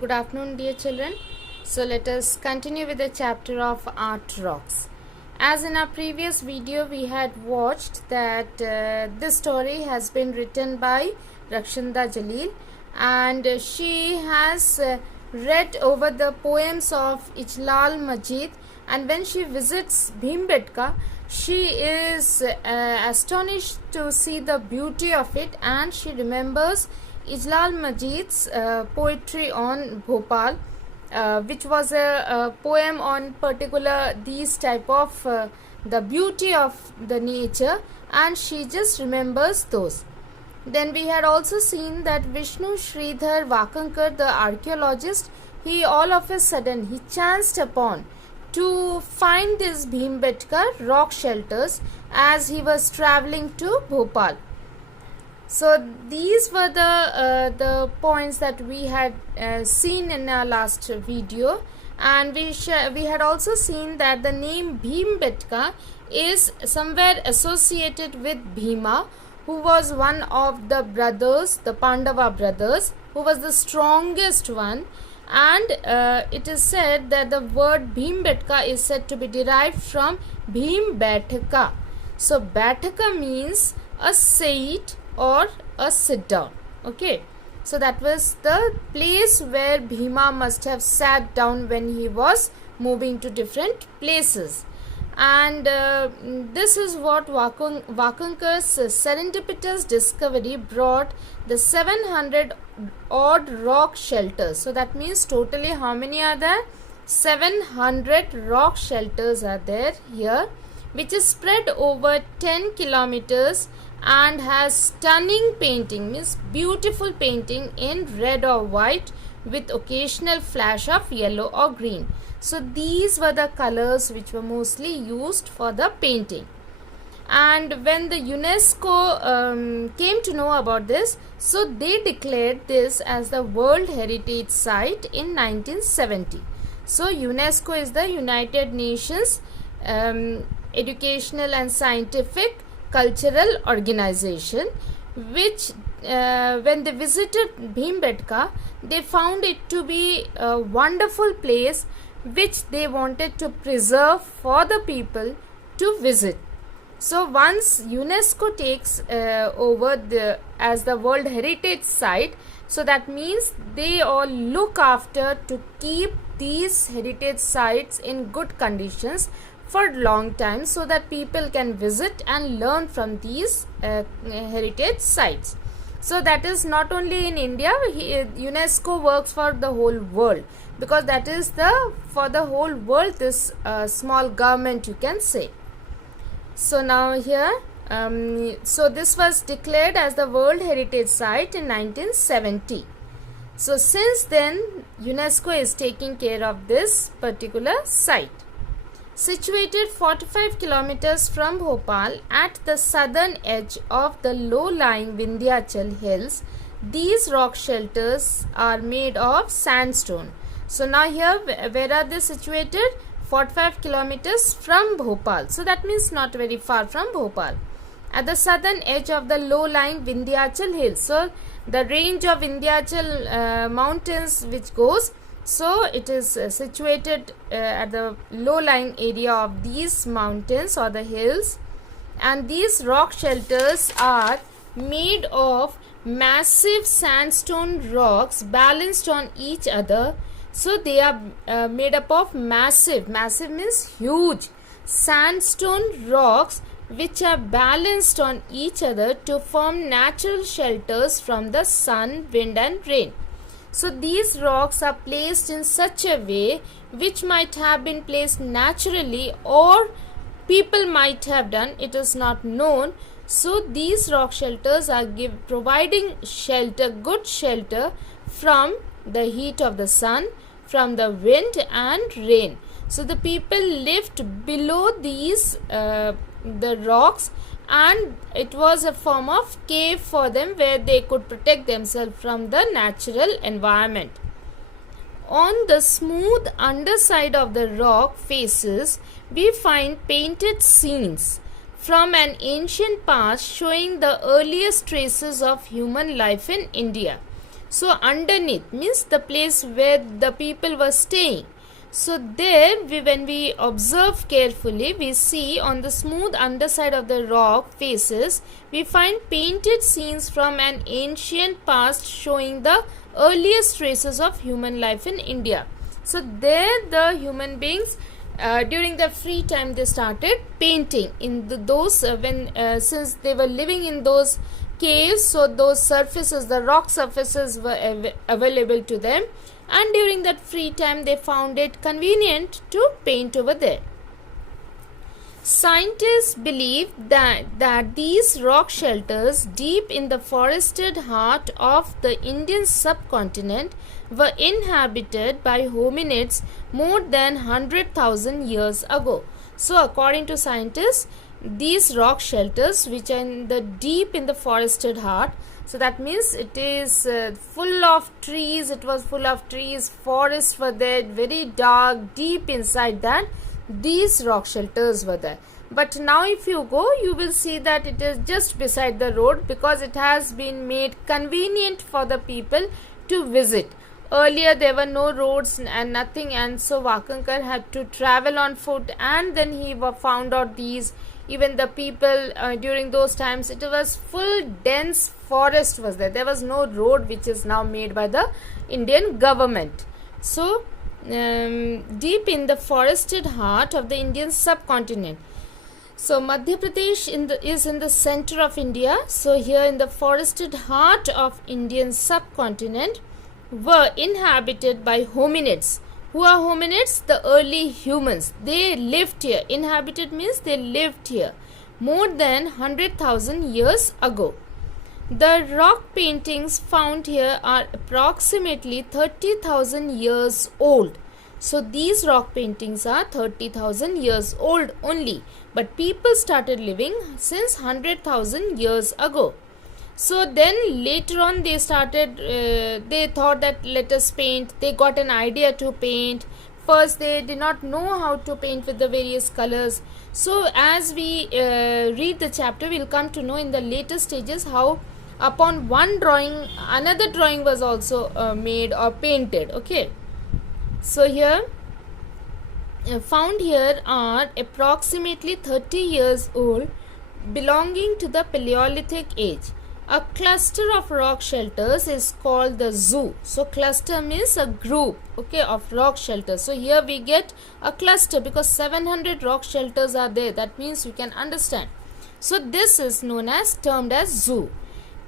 Good afternoon, dear children. So let us continue with the chapter of art rocks. As in our previous video, we had watched that this story has been written by Rakshanda Jalil, and she has read over the poems of Ijlal Majid, and when she visits Bhimbetka, she is astonished to see the beauty of it, and she remembers Ijlal Majid's poetry on Bhopal, which was a poem on particular these type of the beauty of the nature, and she just remembers those. Then we had also seen that Vishnu Sridhar Vakankar, the archaeologist, he all of a sudden he chanced upon to find this Bhimbetka rock shelters as he was traveling to Bhopal. So these were the points that we had seen in our last video, and we had also seen that the name Bhimbetka is somewhere associated with Bhima, who was one of the brothers, the Pandava brothers, who was the strongest one, and it is said that the word Bhimbetka is said to be derived from Bhimbetka. So Betka means a seat or a sit down. Okay, so that was the place where Bhima must have sat down when he was moving to different places. And this is what Vakankar's serendipitous discovery brought the 700 odd rock shelters. So that means totally how many are there? 700 rock shelters are there here, which is spread over 10 kilometers and has stunning painting, means beautiful painting in red or white with occasional flash of yellow or green. So these were the colors which were mostly used for the painting. And when the UNESCO came to know about this, so they declared this as the World Heritage Site in 1970. So UNESCO is the United Nations Educational and Scientific Cultural Organization, which when they visited Bhimbetka, they found it to be a wonderful place which they wanted to preserve for the people to visit. So once UNESCO takes over as the World Heritage Site, so that means they all look after to keep these heritage sites in good conditions for long time, so that people can visit and learn from these heritage sites. So that is not only in India, UNESCO works for the whole world, because that is for the whole world, this small government, you can say. So now here, so this was declared as the World Heritage Site in 1970. So since then, UNESCO is taking care of this particular site. Situated 45 kilometers from Bhopal at the southern edge of the low-lying Vindhyachal hills, these rock shelters are made of sandstone. So now here, where are they situated? 45 kilometers from Bhopal. So that means not very far from Bhopal. At the southern edge of the low-lying Vindhyachal hills. So the range of Vindhyachal mountains which goes, so it is situated at the low-lying area of these mountains or the hills, and these rock shelters are made of massive sandstone rocks balanced on each other. So they are made up of massive means huge sandstone rocks which are balanced on each other to form natural shelters from the sun, wind and rain. So these rocks are placed in such a way which might have been placed naturally or people might have done, it is not known. So these rock shelters are providing shelter, good shelter from the heat of the sun, from the wind and rain. So the people lived below these the rocks, and it was a form of cave for them where they could protect themselves from the natural environment. On the smooth underside of the rock faces, we find painted scenes from an ancient past showing the earliest traces of human life in India. So underneath means the place where the people were staying. So there, when we observe carefully, we see on the smooth underside of the rock faces, we find painted scenes from an ancient past showing the earliest traces of human life in India. So there the human beings during their free time they started painting in those since they were living in those caves, so those surfaces, the rock surfaces were available to them, and during that free time they found it convenient to paint over there. Scientists believe that these rock shelters deep in the forested heart of the Indian subcontinent were inhabited by hominids more than 100,000 years ago. So according to scientists, these rock shelters which are in the deep in the forested heart, so that means it is full of trees, it was full of trees, forests were there, very dark, deep inside that these rock shelters were there. But now if you go, you will see that it is just beside the road because it has been made convenient for the people to visit. Earlier there were no roads and nothing, and so Wakankar had to travel on foot, and then he found out these. Even the people during those times, it was full dense forest was there. There was no road which is now made by the Indian government. So deep in the forested heart of the Indian subcontinent. So Madhya Pradesh is in the center of India. So here in the forested heart of Indian subcontinent were inhabited by hominids. Who are hominids? The early humans. They lived here. Inhabited means they lived here more than 100,000 years ago. The rock paintings found here are approximately 30,000 years old. So these rock paintings are 30,000 years old only. But people started living since 100,000 years ago. So then later on they started, they thought that let us paint. They got an idea to paint. First they did not know how to paint with the various colors. So as we read the chapter, we will come to know in the later stages how upon one drawing, another drawing was also made or painted. Okay. So here, found here are approximately 30 years old, belonging to the Paleolithic age. A cluster of rock shelters is called the zoo. So cluster means a group, okay, of rock shelters. So here we get a cluster because 700 rock shelters are there. That means you can understand. So this is known as, termed as zoo.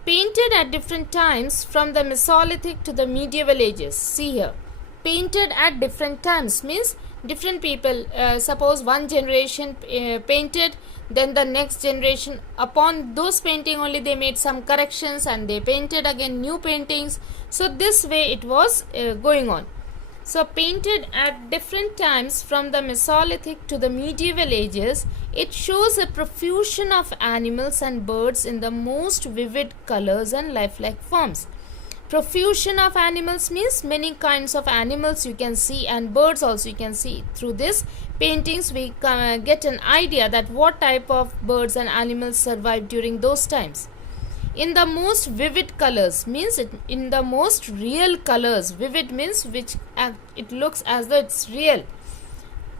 Painted at different times from the Mesolithic to the medieval ages. See here. Painted at different times means different people, suppose one generation painted, then the next generation, upon those painting only they made some corrections and they painted again new paintings. So this way it was going on. So painted at different times from the Mesolithic to the medieval ages, it shows a profusion of animals and birds in the most vivid colors and lifelike forms. Profusion of animals means many kinds of animals you can see, and birds also you can see. Through this paintings we get an idea that what type of birds and animals survived during those times. In the most vivid colors means in the most real colors. Vivid means which it looks as though it's real.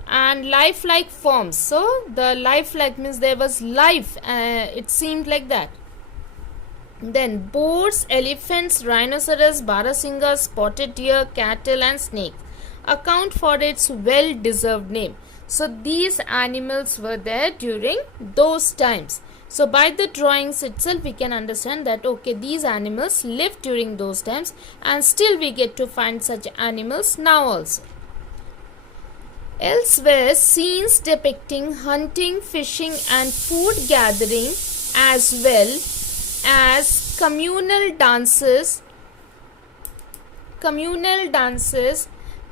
And lifelike forms. So the lifelike means there was life. It seemed like that. Then boars, elephants, rhinoceros, barasingas, spotted deer, cattle and snakes account for its well-deserved name. So these animals were there during those times. So by the drawings itself we can understand that okay, these animals lived during those times, and still we get to find such animals now also. Elsewhere, scenes depicting hunting, fishing and food gathering, as well as communal dances,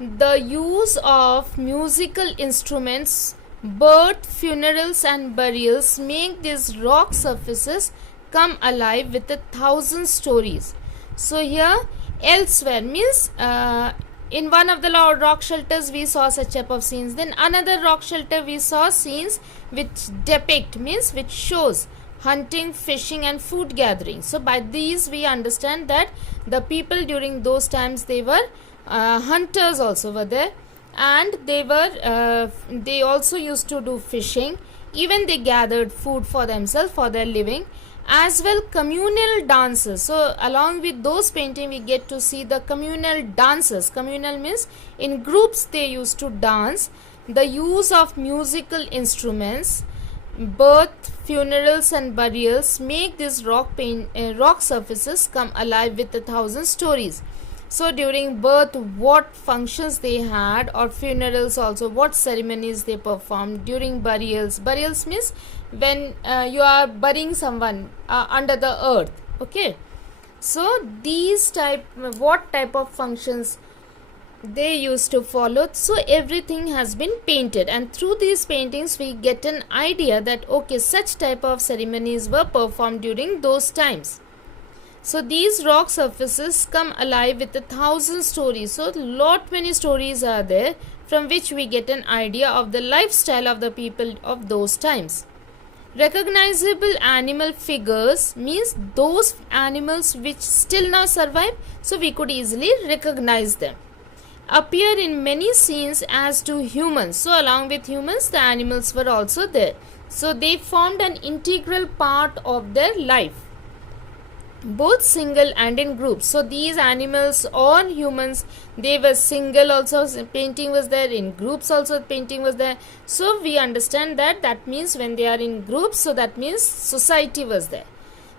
the use of musical instruments, birth, funerals and burials make these rock surfaces come alive with 1,000 stories. So here, elsewhere means in one of the rock shelters we saw such type of scenes. Then another rock shelter we saw scenes which depict means which shows hunting, fishing, and food gathering. So by these we understand that the people during those times, they were hunters also were there, and they also used to do fishing. Even they gathered food for themselves for their living, as well communal dances. So along with those painting we get to see the communal dances. Communal means in groups they used to dance. The use of musical instruments, birth, funerals, and burials make these rock surfaces come alive with 1,000 stories. So during birth, what functions they had, or funerals also, what ceremonies they performed. During burials means when you are burying someone under the earth. Okay, so what type of functions they used to follow. So everything has been painted, and through these paintings we get an idea that okay, such type of ceremonies were performed during those times. So these rock surfaces come alive with 1,000 stories. So lot many stories are there from which we get an idea of the lifestyle of the people of those times. Recognizable animal figures means those animals which still now survive, so we could easily recognize them. Appear in many scenes as do humans. So along with humans, the animals were also there. So they formed an integral part of their life, both single and in groups. So these animals or humans, they were single also, painting was there, in groups also painting was there. So we understand that means when they are in groups, so that means society was there,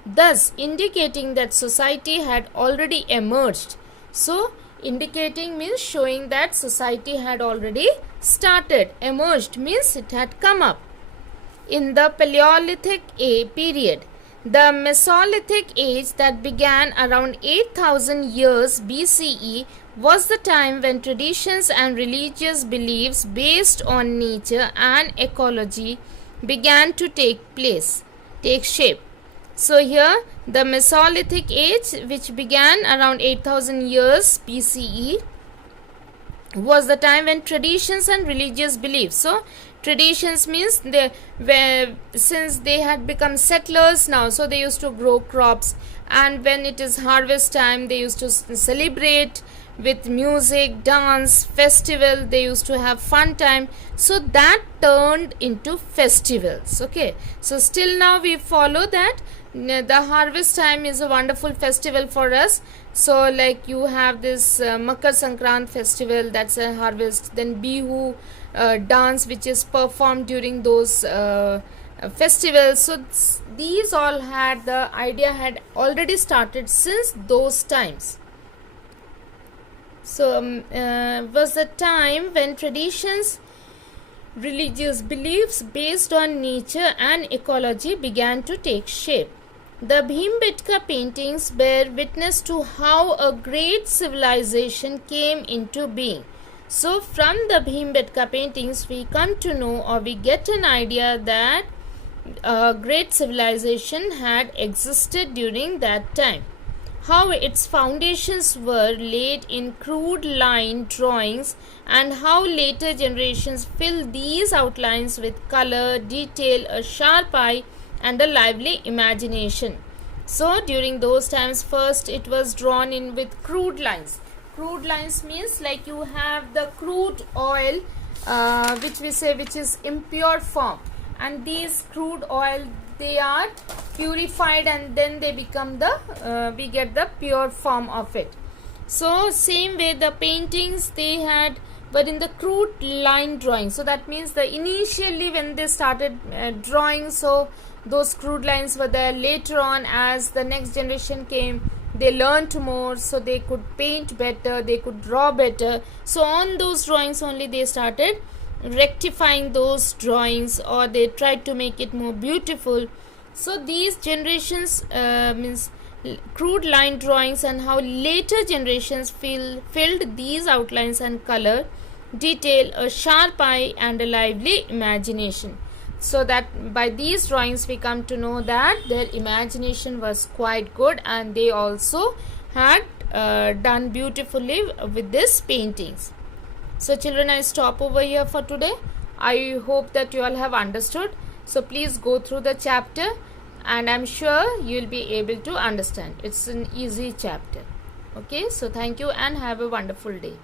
thus indicating that society had already emerged. So indicating means showing that society had already started. Emerged means it had come up. In the Paleolithic period, the Mesolithic age that began around 8,000 years BCE was the time when traditions and religious beliefs based on nature and ecology began to take shape. So here the Mesolithic age, which began around 8,000 years BCE, was the time when traditions and religious beliefs. So traditions means since they had become settlers now, so they used to grow crops, and when it is harvest time, they used to celebrate with music, dance, festival. They used to have fun time, so that turned into festivals. Okay, so still now we follow that the harvest time is a wonderful festival for us. So like you have this Makar Sankrant festival, that's a harvest. Then Bihu dance, which is performed during those festivals. So these all had, the idea had already started since those times. So was the time when traditions, religious beliefs based on nature and ecology began to take shape. The Bhimbetka paintings bear witness to how a great civilization came into being. So from the Bhimbetka paintings we come to know, or we get an idea that a great civilization had existed during that time. How its foundations were laid in crude line drawings, and how later generations filled these outlines with color, detail, a sharp eye, and a lively imagination. So during those times, first it was drawn in with crude lines. Crude lines means like you have the crude oil, which is impure form, and these crude oil, they are purified and then they become we get the pure form of it. So same way the paintings they had were in the crude line drawing. So that means the initially when they started drawing, so those crude lines were there. Later on, as the next generation came, they learned more, so they could paint better, they could draw better. So on those drawings only they started rectifying those drawings, or they tried to make it more beautiful. So these generations means crude line drawings, and how later generations filled these outlines and color, detail, a sharp eye, and a lively imagination. So that by these drawings we come to know that their imagination was quite good, and they also had done beautifully with these paintings. So children, I stop over here for today. I hope that you all have understood. So please go through the chapter and I'm sure you'll be able to understand. It's an easy chapter. Okay, so thank you and have a wonderful day.